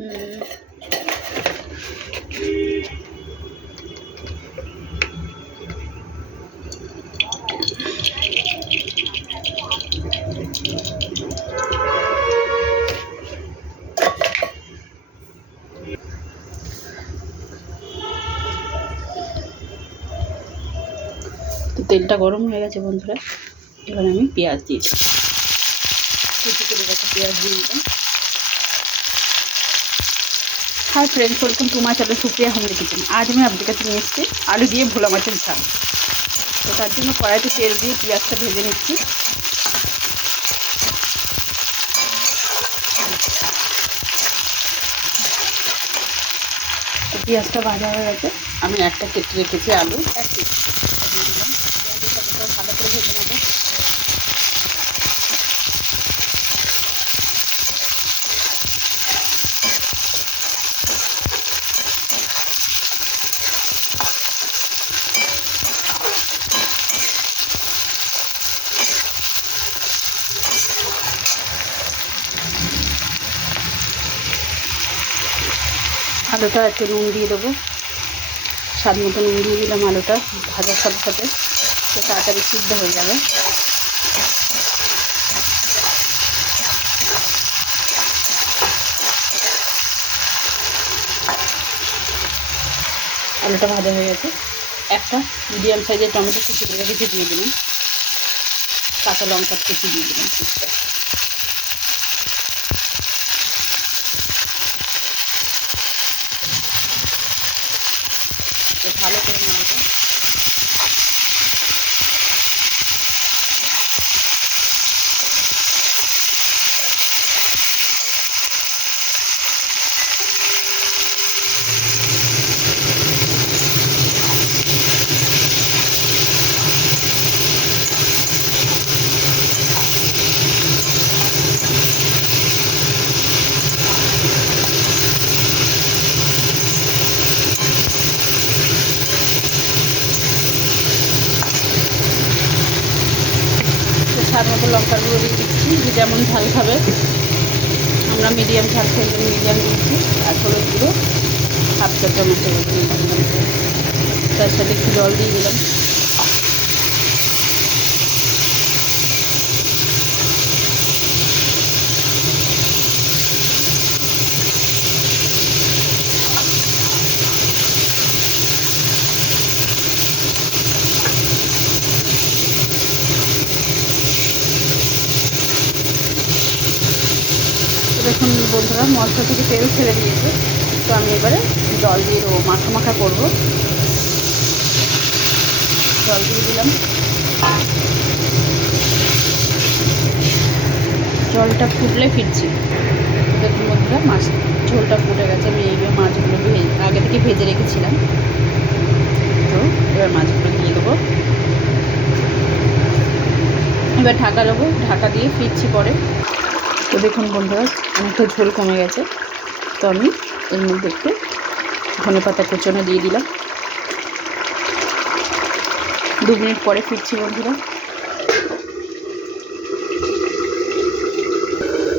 তো তেলটা গরম হয়ে গেছে বন্ধুরা, এবার আমি পেঁয়াজ দিয়েছি, কুচি করে গেছে পেঁয়াজ দিয়ে দিলাম। Hi friends, welcome to my channel Supriya homely kitchen. आज मैं आपके কাছে নিয়ে এসেছি आलू দিয়ে ভোলা মাছের ঝাল। তো তার জন্য কড়াইতে তেল দিয়ে পেঁয়াজটা ভেজে নিচ্ছি। পেঁয়াজটা ভাজা হয়ে গেছে, আমি একটা কেটে রেখেছি আলু, এক কেজি দিয়ে দিলাম। পেঁয়াজটা ভালো করে ভেজে নেবো। আলুটা একটু নুন দিয়ে দেবো, স্বাদ মতো নুন দিয়ে দিলাম। আলুটা ভাজার সাথে সাথে তো তাড়াতাড়ি সিদ্ধ হয়ে যাবে। আলুটা ভাজা হয়ে গেছে, একটা মিডিয়াম সাইজের টমেটো কুচি করে রেখে দিয়ে দিলাম, কাঁচা লঙ্কা কুচি দিয়ে দিলাম কিছুটা। তো ভালো করে নাড়বো। স্বাদ মতো লঙ্কার গুঁড়ো দিয়ে দিচ্ছি, যে যেমন ঝাল খাবে। আমরা মিডিয়াম ঝাল খাই, মিডিয়াম দিচ্ছি। আর হলুদ গুঁড়ো হাফ চা চামচ দিলাম, তার সাথে একটু জল দিয়ে দিলাম। দেখুন বন্ধুরা, মশলা থেকে তেল ছেড়ে দিয়েছে। তো আমি এবারে জল দিয়ে দেবো, মাখা মাখা করবো। জল দিয়ে দিলাম, জলটা ফুটলে ফিরছি। দেখুন বন্ধুরা, মাছ ঝোলটা ফুটে গেছে। আমি এইভাবে মাছগুলো আগে থেকে ভেজে রেখেছিলাম। তো এবার মাছগুলো দিয়ে দেবো, এবার ঢাকা দেবো। ঢাকা দিয়ে ফিরছি পরে। তো দেখুন বন্ধুরা, অনেকটা ঝোল কমে গেছে। তো আমি এর মধ্যে একটু ধনেপাতা কুচনো দিয়ে দিলাম। 2 মিনিট পরে ফিরছি বন্ধুরা।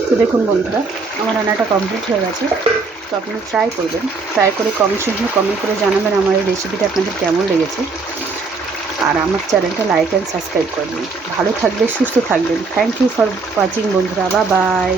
তো দেখুন বন্ধুরা, আমার রান্নাটা কমপ্লিট হয়ে গেছে। তো আপনারা ট্রাই করবেন, ট্রাই করে কমেন্ট করে জানাবেন আমার এই রেসিপিটা আপনাদের কেমন লেগেছে। আর আমার চ্যানেলটা লাইক অ্যান্ড সাবস্ক্রাইব করবেন। ভালো থাকবেন, সুস্থ থাকবেন। থ্যাংক ইউ ফর ওয়াচিং বন্ধুরা, বাই বাই।